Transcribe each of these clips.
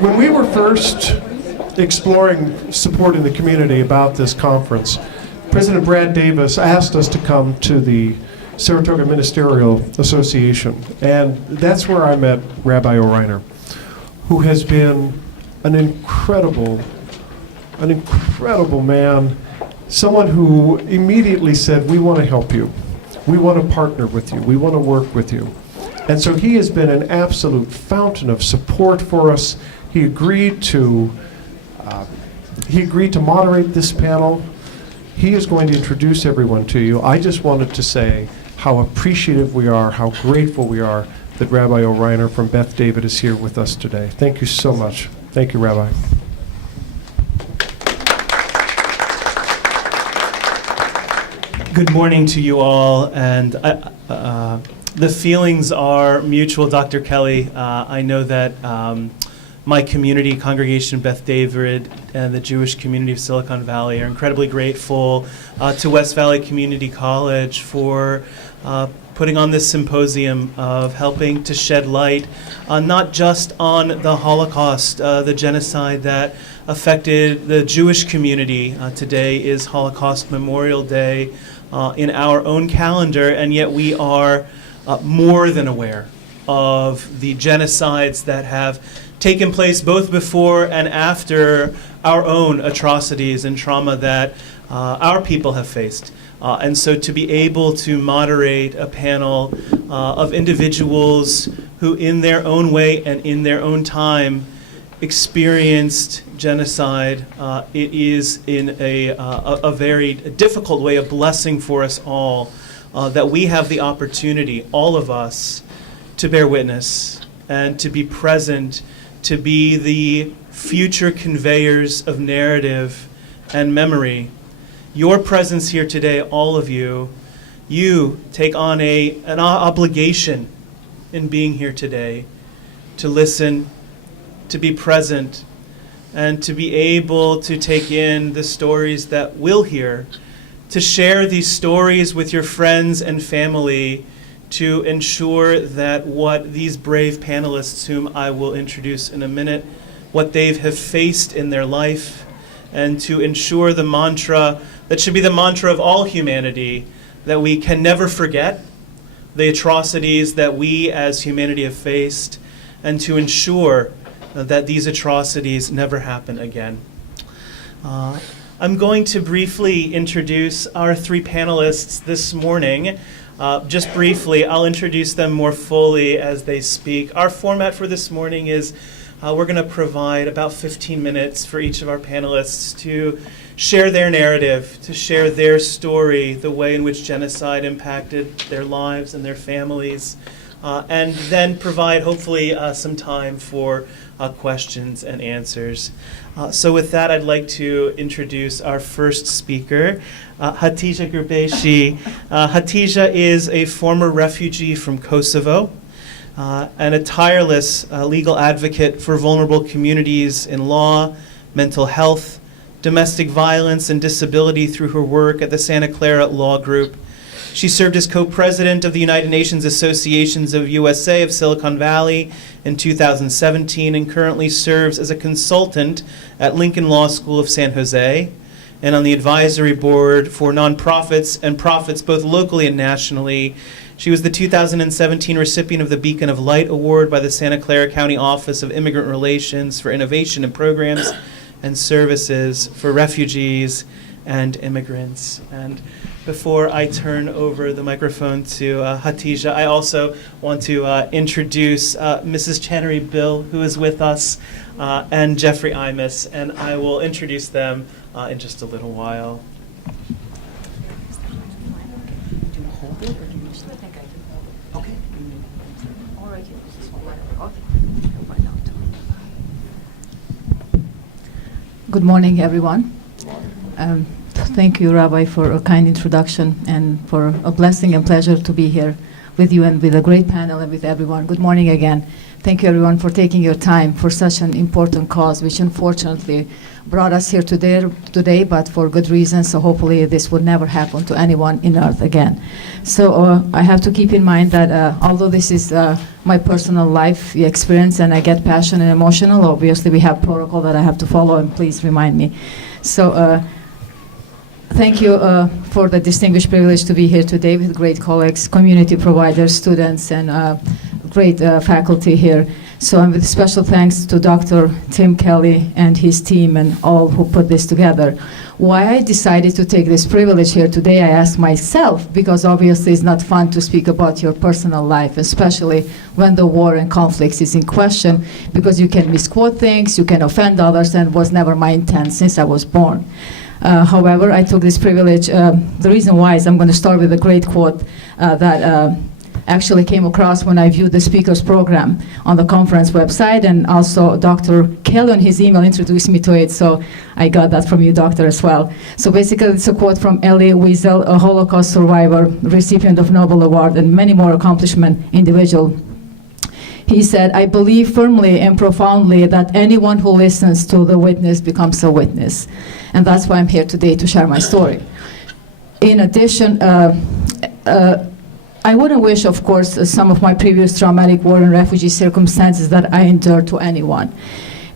When we were first exploring supporting the community about this conference, President Brad Davis asked us to come to the Saratoga Ministerial Association, and that's where I met Rabbi O'Reiner, who has been an incredible man, someone who immediately said, we want to help you, we want to partner with you, we want to work with you. And so he has been an absolute fountain of support for us. He agreed to moderate this panel. He is going to introduce everyone to you. I just wanted to say how appreciative we are, how grateful we are that Rabbi O'Reiner from Beth David is here with us today. Thank you so much. Thank you, Rabbi. Good morning to you all, and the feelings are mutual, Dr. Kelly. I know that my community, Congregation Beth David, and the Jewish community of Silicon Valley are incredibly grateful to West Valley Community College for putting on this symposium of helping to shed light not just on the Holocaust, the genocide that affected the Jewish community. Today is Holocaust Memorial Day in our own calendar, and yet we are more than aware of the genocides that have taken place both before and after our own atrocities and trauma that our people have faced. And so to be able to moderate a panel of individuals who in their own way and in their own time experienced genocide, it is in a very difficult way a blessing for us all that we have the opportunity, all of us, to bear witness and to be present, to be the future conveyors of narrative and memory. Your presence here today, all of you, you take on an obligation in being here today to listen, to be present, and to be able to take in the stories that we'll hear, to share these stories with your friends and family, to ensure that what these brave panelists, whom I will introduce in a minute, what they have faced in their life, and to ensure the mantra that should be the mantra of all humanity, that we can never forget the atrocities that we as humanity have faced, and to ensure that these atrocities never happen again. I'm going to briefly introduce our three panelists this morning. Just briefly, I'll introduce them more fully as they speak. Our format for this morning is we're going to provide about 15 minutes for each of our panelists to share their narrative, to share their story, the way in which genocide impacted their lives and their families, and then provide, hopefully, some time for questions and answers. So with that, I'd like to introduce our first speaker, Hatixhe Grbeshi. Hatixhe is a former refugee from Kosovo and a tireless legal advocate for vulnerable communities in law, mental health, domestic violence, and disability through her work at the Santa Clara Law Group. She served as co-president of the United Nations Associations of USA of Silicon Valley in 2017 and currently serves as a consultant at Lincoln Law School of San Jose and on the advisory board for nonprofits and profits both locally and nationally. She was the 2017 recipient of the Beacon of Light Award by the Santa Clara County Office of Immigrant Relations for innovation in programs and services for refugees and immigrants. And before I turn over the microphone to Hatixhe, I also want to introduce Mrs. Channery Bill, who is with us, and Jeffrey Imus, and I will introduce them in just a little while. Good morning, everyone. Thank you, Rabbi, for a kind introduction and for a blessing and pleasure to be here with you and with a great panel and with everyone. Good morning again. Thank you everyone for taking your time for such an important cause, which unfortunately brought us here today, but for good reasons, so hopefully this would never happen to anyone in Earth again. So I have to keep in mind that although this is my personal life experience and I get passionate and emotional, obviously we have protocol that I have to follow, and please remind me. So thank you for the distinguished privilege to be here today with great colleagues, community providers, students, and great faculty here. So with special thanks to Dr. Tim Kelly and his team and all who put this together. Why I decided to take this privilege here today, I asked myself, because obviously it's not fun to speak about your personal life, especially when the war and conflicts is in question, because you can misquote things, you can offend others, and was never my intent since I was born. However, I took this privilege. The reason why is I'm going to start with a great quote that actually came across when I viewed the speaker's program on the conference website, and also Dr. Kelly on his email introduced me to it, so I got that from you, Doctor, as well. So basically it's a quote from Elie Wiesel, a Holocaust survivor, recipient of Nobel Award, and many more accomplishment individual. He said, "I believe firmly and profoundly that anyone who listens to the witness becomes a witness." And that's why I'm here today, to share my story. In addition, I wouldn't wish, of course, some of my previous traumatic war and refugee circumstances that I endured to anyone.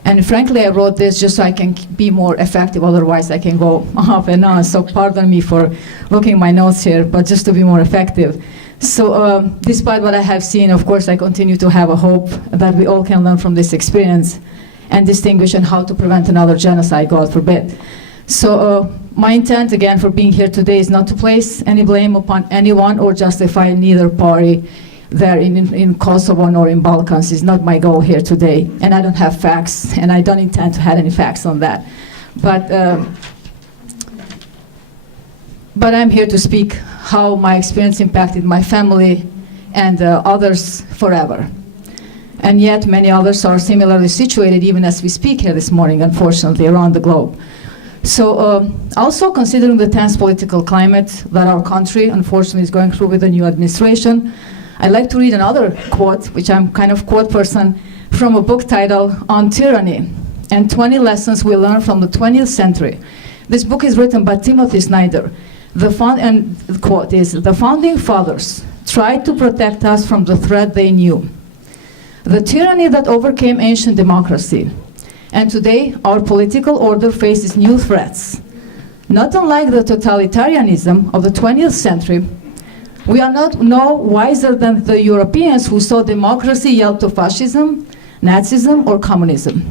And frankly, I wrote this just so I can be more effective, otherwise I can go off and on. So pardon me for looking at my notes here, but just to be more effective. So despite what I have seen, of course, I continue to have a hope that we all can learn from this experience and distinguish on how to prevent another genocide, God forbid. So my intent, again, for being here today is not to place any blame upon anyone or justify neither party there in Kosovo nor in Balkans. Is not my goal here today. And I don't have facts, and I don't intend to have any facts on that. But I'm here to speak how my experience impacted my family and others forever. And yet many others are similarly situated even as we speak here this morning, unfortunately, around the globe. So also considering the tense political climate that our country, unfortunately, is going through with the new administration, I'd like to read another quote, which I'm kind of quote person, from a book titled On Tyranny and 20 Lessons We Learned from the 20th Century. This book is written by Timothy Snyder. And the quote is, "The founding fathers tried to protect us from the threat they knew, the tyranny that overcame ancient democracy. And today, our political order faces new threats. Not unlike the totalitarianism of the 20th century, we are not no wiser than the Europeans who saw democracy yield to fascism, Nazism, or communism.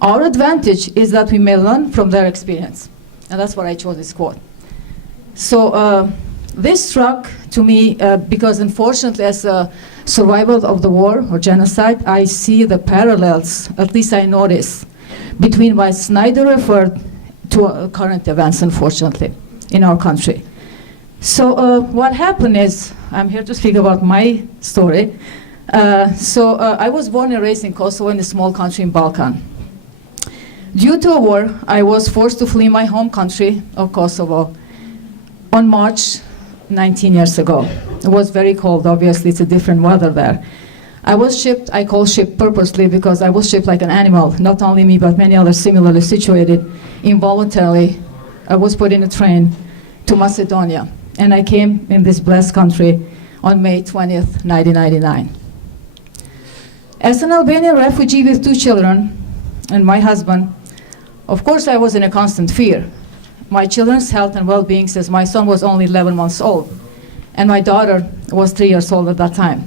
Our advantage is that we may learn from their experience." And that's why I chose this quote. So this struck to me because unfortunately, as a survivor of the war or genocide, I see the parallels, at least I notice, between what Snyder referred to current events, unfortunately, in our country. So what happened is, I'm here to speak about my story. I was born and raised in Kosovo, in a small country in Balkan. Due to a war, I was forced to flee my home country of Kosovo on March 19 years ago. It was very cold, obviously, it's a different weather there. I was shipped, I call ship purposely because I was shipped like an animal, not only me, but many others similarly situated, involuntarily. I was put in a train to Macedonia, and I came in this blessed country on May 20th, 1999. As an Albanian refugee with 2 children and my husband, of course I was in a constant fear. My children's health and well-being, since my son was only 11 months old, and my daughter was 3 years old at that time.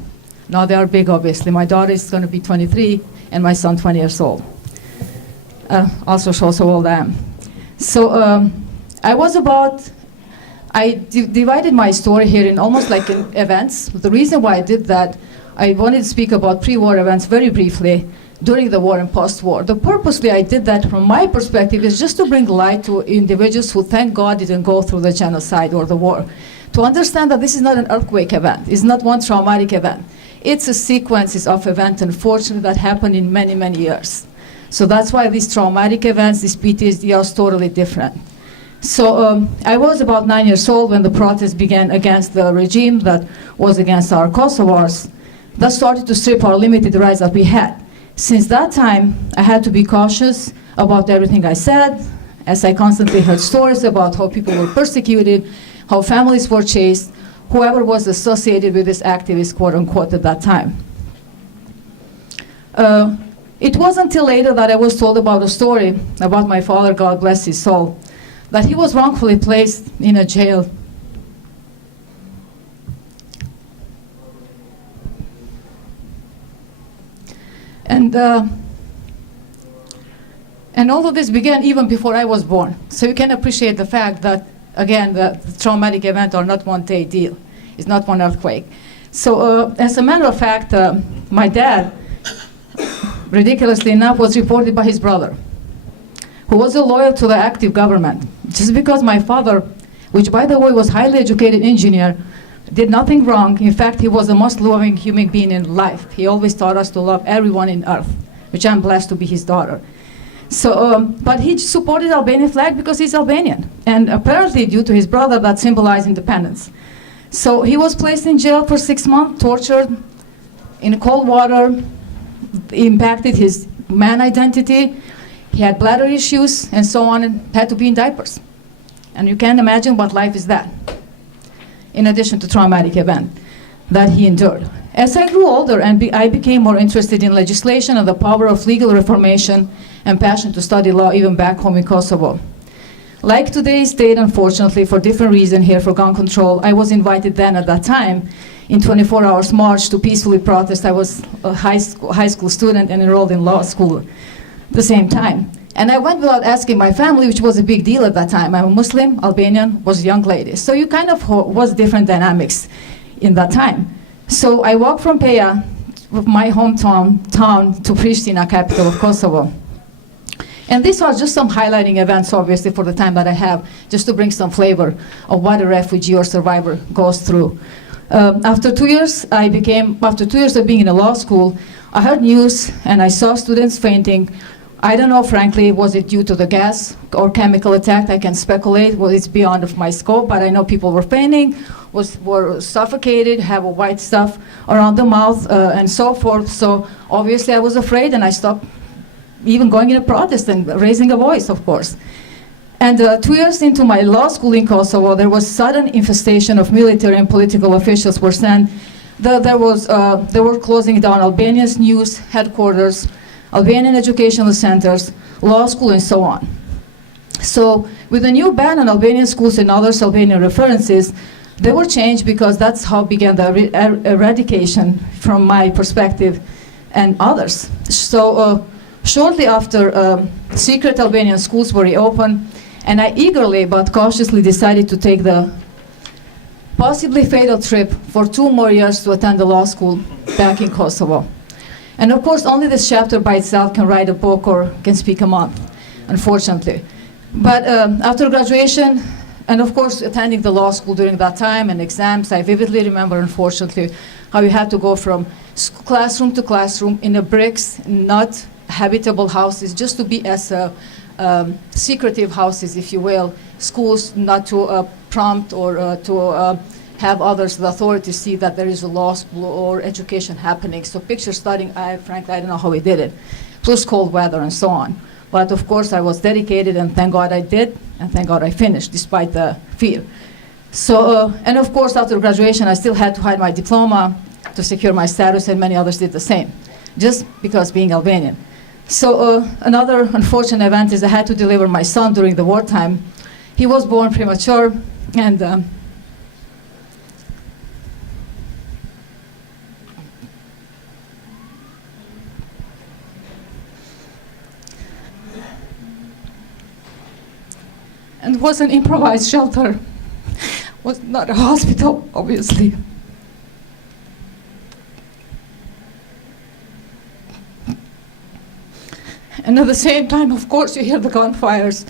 Now they are big, obviously. My daughter is going to be 23, and my son 20 years old. Also shows how old I am. So I divided my story here in almost like in events. The reason why I did that, I wanted to speak about pre-war events very briefly, during the war and post-war. The purposely I did that from my perspective is just to bring light to individuals who, thank God, didn't go through the genocide or the war. To understand that this is not an earthquake event, it's not one traumatic event. It's a sequence of events, unfortunately, that happened in many, many years. So that's why these traumatic events, these PTSD, are totally different. So I was about 9 years old when the protest began against the regime that was against our Kosovars that started to strip our limited rights that we had. Since that time, I had to be cautious about everything I said, as I constantly heard stories about how people were persecuted, how families were chased, whoever was associated with this activist, quote unquote, at that time. It wasn't until later that I was told about a story about my father, God bless his soul, that he was wrongfully placed in a jail. And all of this began even before I was born. So you can appreciate the fact that, again, the traumatic events are not one-day deal. It's not one earthquake. So as a matter of fact, my dad, ridiculously enough, was reported by his brother, who was loyal to the active government. Just because my father, which by the way was highly educated engineer, did nothing wrong. In fact, he was the most loving human being in life. He always taught us to love everyone in earth, which I'm blessed to be his daughter. So, but he supported Albanian flag because he's Albanian, and apparently due to his brother that symbolized independence. So he was placed in jail for 6 months, tortured in cold water, impacted his man identity. He had bladder issues and so on, and had to be in diapers. And you can imagine what life is that, in addition to traumatic event that he endured. As I grew older and I became more interested in legislation and the power of legal reformation and passion to study law even back home in Kosovo. Like today's date, unfortunately, for different reasons here for gun control, I was invited then at that time in 24 hours march to peacefully protest. I was a high school student and enrolled in law school at the same time. And I went without asking my family, which was a big deal at that time. I'm a Muslim, Albanian, was a young lady. So you kind of was different dynamics in that time. So I walked from Peja, my hometown, to Pristina, capital of Kosovo. And these are just some highlighting events, obviously, for the time that I have, just to bring some flavor of what a refugee or survivor goes through. After 2 years of being in a law school, I heard news and I saw students fainting. I don't know, frankly, was it due to the gas or chemical attack? I can speculate. Well, it's beyond of my scope, but I know people were fainting, were suffocated, have a white stuff around the mouth, and so forth. So obviously I was afraid, and I stopped even going in a protest and raising a voice, of course. And 2 years into my law school in Kosovo, there was sudden infestation of military and political officials were sent. They were closing down Albania's news headquarters, Albanian educational centers, law school, and so on. So with the new ban on Albanian schools and others Albanian references, they were changed because that's how began the eradication from my perspective and others. So shortly after, secret Albanian schools were reopened, and I eagerly but cautiously decided to take the possibly fatal trip for 2 more years to attend the law school back in Kosovo. And of course, only this chapter by itself can write a book or can speak a month, unfortunately. But after graduation, and of course attending the law school during that time and exams, I vividly remember, unfortunately, how you had to go from classroom to classroom in a bricks, not habitable houses, just to be as secretive houses, if you will, schools not to prompt or to have others, the authorities, see that there is a law school or education happening. So picture studying, frankly, I don't know how we did it, plus cold weather and so on. But of course, I was dedicated, and thank God I did, and thank God I finished, despite the fear. So, and of course, after graduation, I still had to hide my diploma to secure my status, and many others did the same, just because being Albanian. So another unfortunate event is I had to deliver my son during the wartime. He was born premature, and it was an improvised shelter. Was not a hospital, obviously. And at the same time, of course, you hear the gunfires.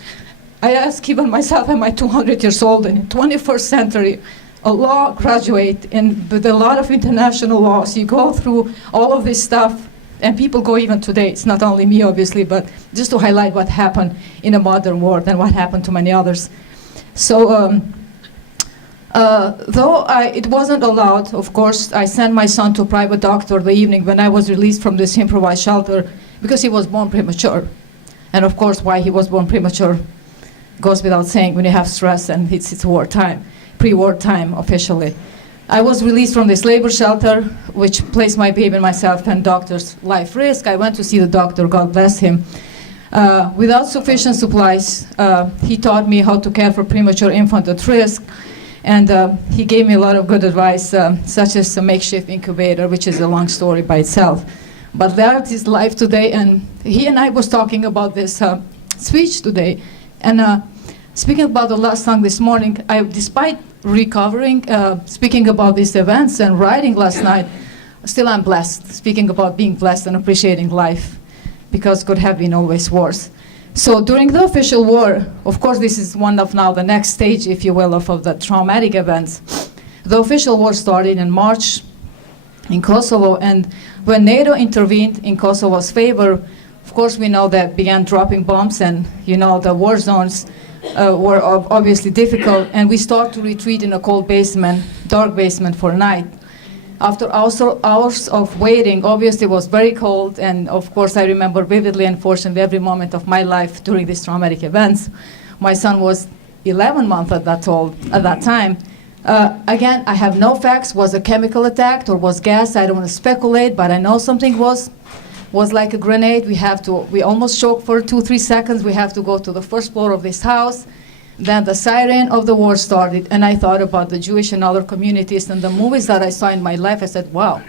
I ask even myself, am I 200 years old in the 21st century, a law graduate, and with a lot of international laws, you go through all of this stuff, and people go even today. It's not only me, obviously, but just to highlight what happened in a modern world and what happened to many others. So though it wasn't allowed, of course, I sent my son to a private doctor the evening when I was released from this improvised shelter because he was born premature. And of course, why he was born premature goes without saying when you have stress and it's wartime, pre-war time officially. I was released from this labor shelter, which placed my baby and myself and doctor's life risk. I went to see the doctor, God bless him. Without sufficient supplies, he taught me how to care for premature infant at risk. And he gave me a lot of good advice, such as a makeshift incubator, which is a long story by itself. But that is life today, and he and I was talking about this speech today. And speaking about the last song this morning, despite recovering, speaking about these events and writing last night, still I'm blessed, speaking about being blessed and appreciating life, because could have been always worse. So during the official war, of course this is one of now the next stage, if you will, of the traumatic events. The official war started in March in Kosovo, and when NATO intervened in Kosovo's favor, of course we know that began dropping bombs, and you know the war zones were obviously difficult, and we started to retreat in a cold basement, dark basement for a night. After hours of waiting, obviously it was very cold, and of course I remember vividly, unfortunately, every moment of my life during these traumatic events. My son was 11 months at that time. Again, I have no facts, was a chemical attack or was gas, I don't want to speculate, but I know something was like a grenade. We almost choked for 2-3 seconds. We have to go to the first floor of this house. Then the siren of the war started, and I thought about the Jewish and other communities and the movies that I saw in my life. I said, wow,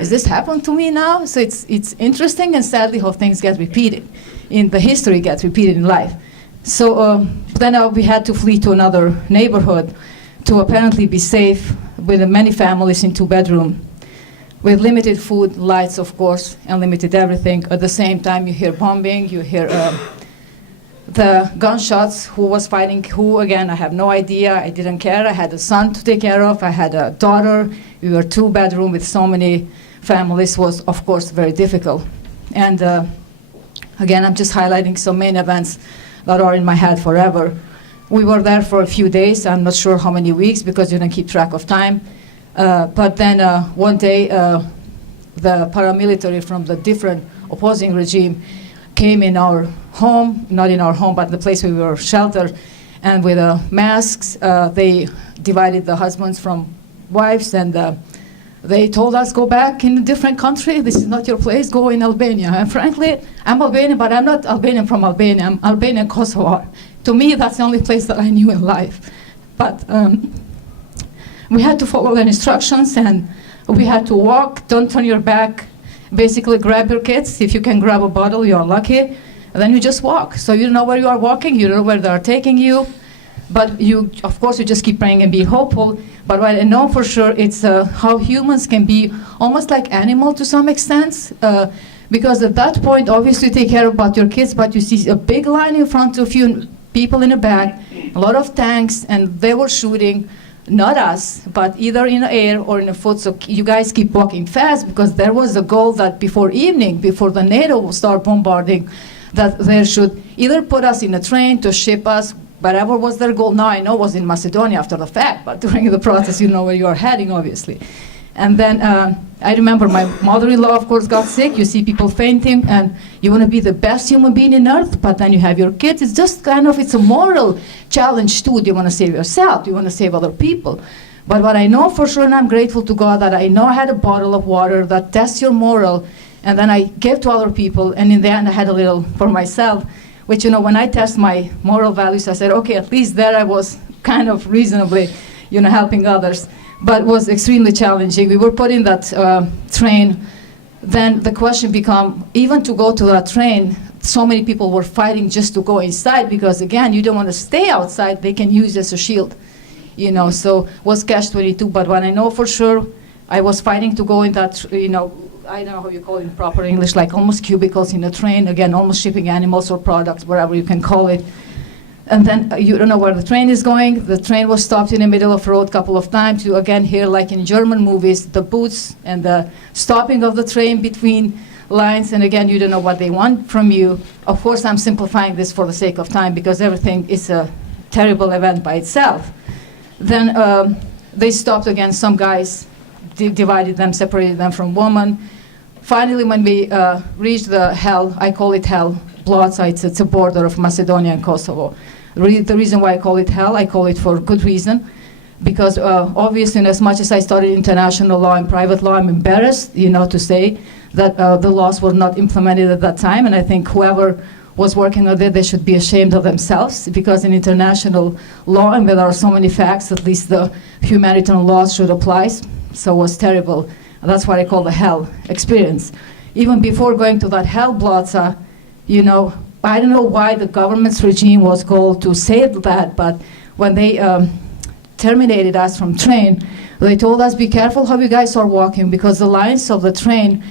is this happened to me now? So it's interesting and sadly how things get repeated. The history gets repeated in life. So then we had to flee to another neighborhood to apparently be safe with many families in 2-bedroom, with limited food, lights, of course, and limited everything. At the same time, you hear bombing, you hear the gunshots, who was fighting who, again, I have no idea. I didn't care. I had a son to take care of. I had a daughter. We were 2-bedroom with so many families. Was, of course, very difficult. And again, I'm just highlighting some main events that are in my head forever. We were there for a few days. I'm not sure how many weeks because you don't keep track of time. But then one day, the paramilitary from the different opposing regime came in our home, not in our home, but the place where we were sheltered, and with masks, they divided the husbands from wives, and they told us, go back in a different country, this is not your place, go in Albania. And frankly, I'm Albanian, but I'm not Albanian from Albania, I'm Albanian Kosovar. To me, that's the only place that I knew in life. But we had to follow the instructions, and we had to walk, don't turn your back, basically grab your kids. If you can grab a bottle, you are lucky. And then you just walk. So you don't know where you are walking, you don't know where they are taking you. But you, of course, you just keep praying and be hopeful. But what I know for sure, it's how humans can be almost like animal to some extent. Because at that point, obviously you take care about your kids, but you see a big line in front of you, people in the back, a lot of tanks, and they were shooting. Not us, but either in the air or in the foot. So you guys keep walking fast, because there was a goal that before evening, before the NATO will start bombarding, that they should either put us in a train to ship us, whatever was their goal. Now I know was in Macedonia after the fact, but during the process you know where you are heading, obviously. And then I remember my mother-in-law, of course, got sick. You see people fainting, and you want to be the best human being in earth, but then you have your kids. It's just kind of, it's a moral challenge too. Do you want to save yourself? Do you want to save other people? But what I know for sure, and I'm grateful to God, that I know I had a bottle of water that tests your moral, and then I gave to other people, and in the end I had a little for myself, which, you know, when I test my moral values, I said, okay, at least there I was kind of reasonably, you know, helping others. But it was extremely challenging. We were put in that train. Then the question became, even to go to that train, so many people were fighting just to go inside, because again, you don't want to stay outside. They can use it as a shield, you know. So was catch-22. But what I know for sure, I was fighting to go in that, you know, I don't know how you call it in proper English, like almost cubicles in a train. Again, almost shipping animals or products, whatever you can call it. And then you don't know where the train is going. The train was stopped in the middle of the road a couple of times. You again hear, like in German movies, the boots and the stopping of the train between lines. And again, you don't know what they want from you. Of course, I'm simplifying this for the sake of time, because everything is terrible event by itself. Then they stopped again. Some guys divided them, separated them from women. Finally, when we reached the hell, I call it hell, Blotza, it's a border of Macedonia and Kosovo. The reason why I call it hell, I call it for good reason. Because obviously, in as much as I studied international law and private law, I'm embarrassed, to say that the laws were not implemented at that time. And I think whoever was working on it, they should be ashamed of themselves. Because in international law, and there are so many facts, at least the humanitarian laws should apply. So it was terrible. That's what I call the hell experience. Even before going to that hell, Blotza, I don't know why the government's regime was called to say that, but when they terminated us from train, they told us, be careful how you guys are walking, because the lines of the train,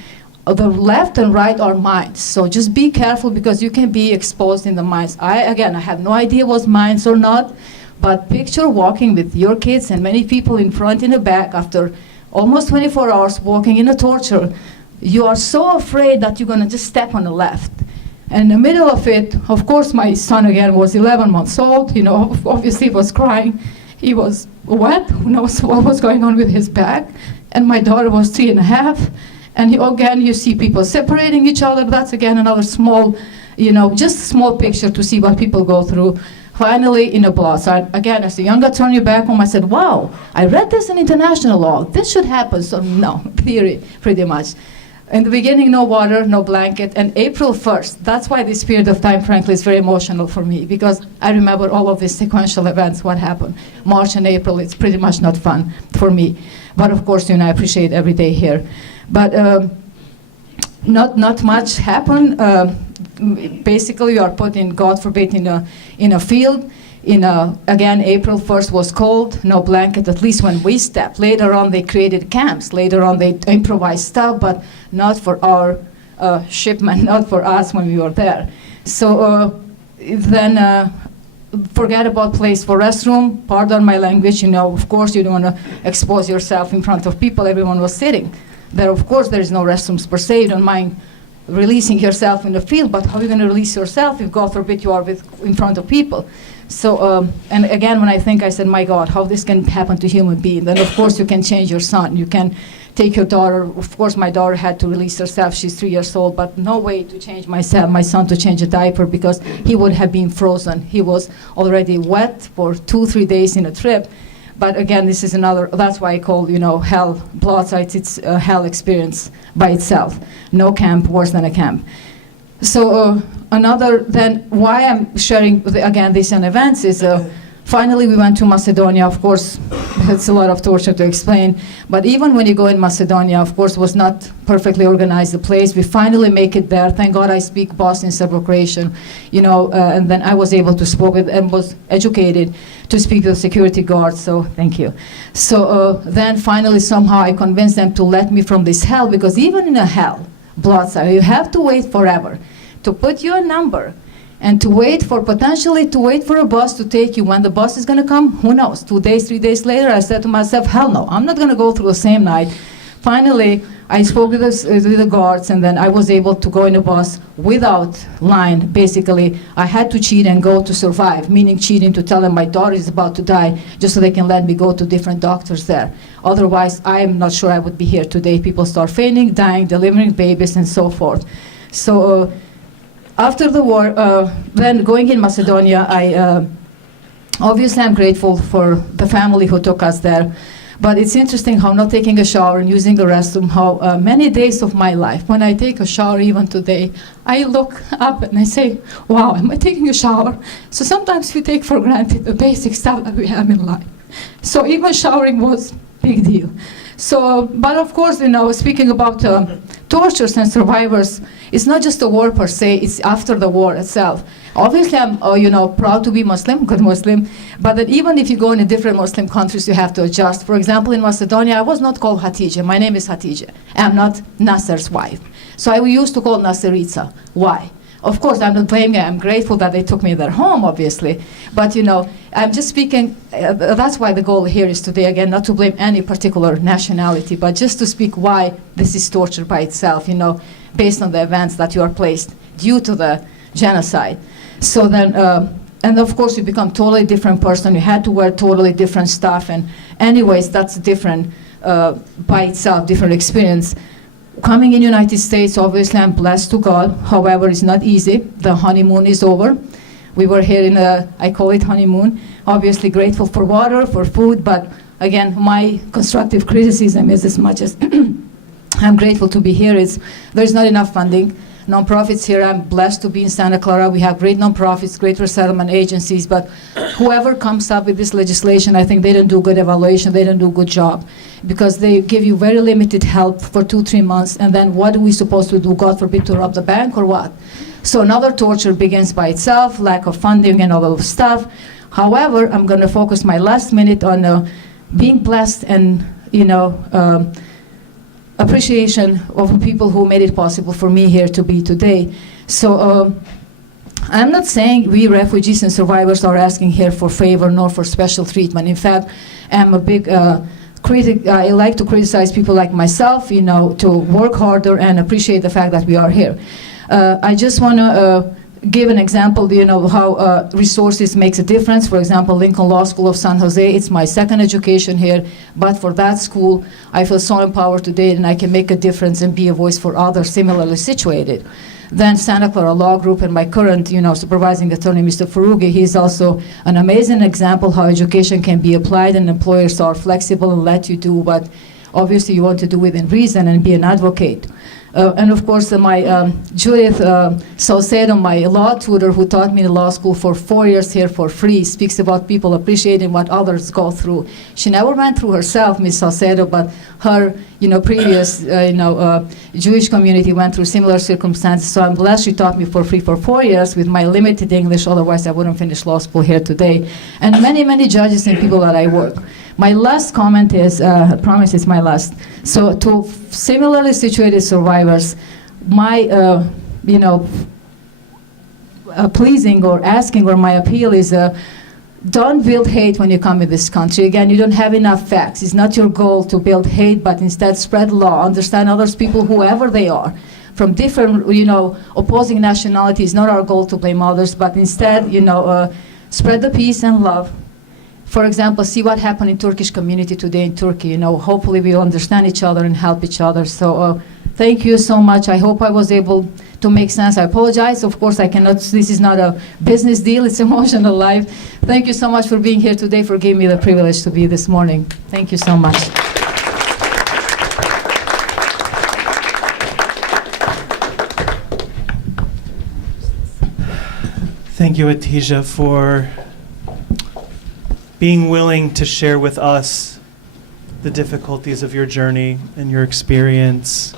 the left and right are mines. So just be careful, because you can be exposed in the mines. I have no idea what's mines or not, but picture walking with your kids and many people in front and the back after almost 24 hours walking in a torture. You are so afraid that you're going to just step on the left. And in the middle of it, of course, my son again was 11 months old, obviously was crying. He was wet, who knows what was going on with his back. And my daughter was 3.5. And again, you see people separating each other. That's again another small, just a small picture to see what people go through. Finally, in a Blotza, again, as a young attorney back home, I said, wow, I read this in international law. This should happen. So no, theory, pretty much. In the beginning, no water, no blanket, and April 1st, that's why this period of time, frankly, is very emotional for me, because I remember all of these sequential events, what happened. March and April, it's pretty much not fun for me. But of course, I appreciate every day here. But not much happened. Basically, you are put in, God forbid, in a field. Again, April 1st was cold, no blanket, at least when we stepped. Later on, they created camps. Later on, they improvised stuff, but not for our shipment, not for us when we were there. So then forget about place for restroom. Pardon my language, of course, you don't want to expose yourself in front of people. Everyone was sitting. There, of course, there is no restrooms per se. You don't mind releasing yourself in the field, but how are you going to release yourself if, God forbid, you are in front of people? So, and again, when I said, my God, how this can happen to human beings? Then, of course, you can change your son. You can take your daughter. Of course, my daughter had to release herself. She's 3 years old, but no way to change my son to change a diaper, because he would have been frozen. He was already wet for 2-3 days in a trip. But again, this is another, that's why I call, hell, Blotza, it's a hell experience by itself. No camp, worse than a camp. So then why I'm sharing, again, these events is, finally we went to Macedonia. Of course, it's a lot of torture to explain. But even when you go in Macedonia, of course, was not perfectly organized, the place. We finally make it there. Thank God I speak Bosnian, Serbo-Croatian, and then I was able to speak with and was educated to speak to the security guards, so thank you. So then finally somehow I convinced them to let me from this hell, because even in a hell, Blotza, you have to wait forever to put your number and potentially to wait for a bus to take you. When the bus is going to come, who knows? 2 days, 3 days later, I said to myself, hell no, I'm not going to go through the same night. Finally, I spoke with the guards, and then I was able to go in a bus without line. Basically, I had to cheat and go to survive, meaning cheating to tell them my daughter is about to die, just so they can let me go to different doctors there. Otherwise, I am not sure I would be here today. People start fainting, dying, delivering babies, and so forth. So after the war, then going in Macedonia, obviously I'm grateful for the family who took us there. But it's interesting how not taking a shower and using the restroom, how many days of my life, when I take a shower even today, I look up and I say, wow, am I taking a shower? So sometimes we take for granted the basic stuff that we have in life. So even showering was a big deal. So, but of course, speaking about tortures and survivors, it's not just the war per se, it's after the war itself. Obviously, I'm proud to be Muslim, good Muslim, but that even if you go in different Muslim countries, you have to adjust. For example, in Macedonia, I was not called Hatixhe. My name is Hatixhe. I'm not Nasser's wife. So I used to call Nasserica. Why? Of course, I'm not blaming. I'm grateful that they took me their home, obviously. But, I'm just speaking, that's why the goal here is today, again, not to blame any particular nationality, but just to speak why this is torture by itself, based on the events that you are placed due to the genocide. So then, and of course you become totally different person. You had to wear totally different stuff, and anyways, that's different by itself, different experience. Coming in United States, obviously I'm blessed to God. However, it's not easy. The honeymoon is over. We were here in I call it honeymoon. Obviously grateful for water, for food, but again, my constructive criticism is as much as I'm grateful to be here. There's not enough funding. Nonprofits here, I'm blessed to be in Santa Clara. We have great nonprofits, great resettlement agencies, but whoever comes up with this legislation, I think they don't do good evaluation, they don't do a good job, because they give you very limited help for 2-3 months, and then what are we supposed to do, God forbid, to rob the bank or what? So another torture begins by itself, lack of funding and all of stuff. However, I'm gonna focus my last minute on being blessed and, appreciation of the people who made it possible for me here to be today. So I'm not saying we refugees and survivors are asking here for favor nor for special treatment. In fact, I'm a big critic. I like to criticize people like myself, to work harder and appreciate the fact that we are here. I just want to give an example, how resources makes a difference. For example, Lincoln Law School of San Jose, it's my second education here, but for that school, I feel so empowered today and I can make a difference and be a voice for others similarly situated. Then Santa Clara Law Group and my current, supervising attorney, Mr. Farugi, he's also an amazing example how education can be applied and employers are flexible and let you do what obviously you want to do within reason and be an advocate. And of course, my Judith Salcedo, my law tutor who taught me in law school for 4 years here for free, speaks about people appreciating what others go through. She never went through herself, Ms. Salcedo, but her previous Jewish community went through similar circumstances. So I'm blessed she taught me for free for 4 years with my limited English, otherwise I wouldn't finish law school here today. And many, many judges and people that I work. My last comment is, I promise it's my last. So to similarly situated survivors, my, pleasing or asking or my appeal is, don't build hate when you come in this country. Again, you don't have enough facts. It's not your goal to build hate, but instead spread law, understand others people, whoever they are, from different, opposing nationalities. Not our goal to blame others, but instead, spread the peace and love. For example, see what happened in Turkish community today in Turkey. Hopefully we'll understand each other and help each other. So thank you so much. I hope I was able to make sense. I apologize. Of course, I cannot. This is not a business deal. It's emotional life. Thank you so much for being here today, for giving me the privilege to be this morning. Thank you so much. Thank you, Hatixhe, for being willing to share with us the difficulties of your journey and your experience.